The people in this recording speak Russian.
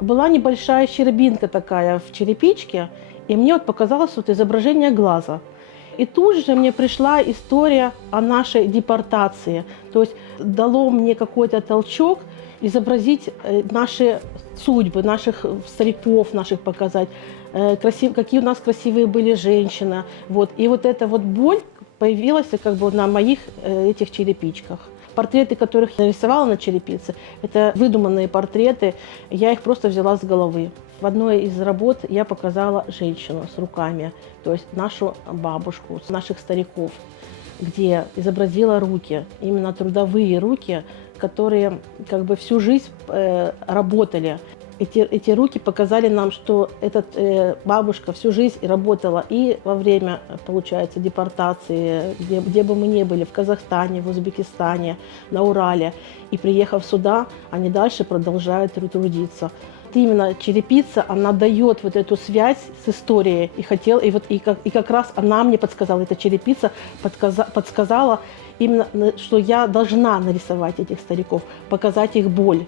была небольшая щербинка такая в черепичке, и мне вот показалось вот изображение глаза. И тут же мне пришла история о нашей депортации. То есть дало мне какой-то толчок изобразить наши судьбы, наших стариков наших показать, какие у нас красивые были женщины. Вот. И вот эта вот боль появилась как бы на моих этих черепичках. Портреты, которых я рисовала на черепице, это выдуманные портреты, я их просто взяла с головы. В одной из работ я показала женщину с руками, то есть нашу бабушку, наших стариков, где изобразила руки, именно трудовые руки, которые как бы всю жизнь работали. Эти руки показали нам, что эта бабушка всю жизнь работала и во время, получается, депортации, где бы мы ни были, в Казахстане, в Узбекистане, на Урале. И приехав сюда, они дальше продолжают трудиться. Именно черепица, она дает вот эту связь с историей. И как раз она мне подсказала, эта черепица подсказала именно, что я должна нарисовать этих стариков, показать их боль.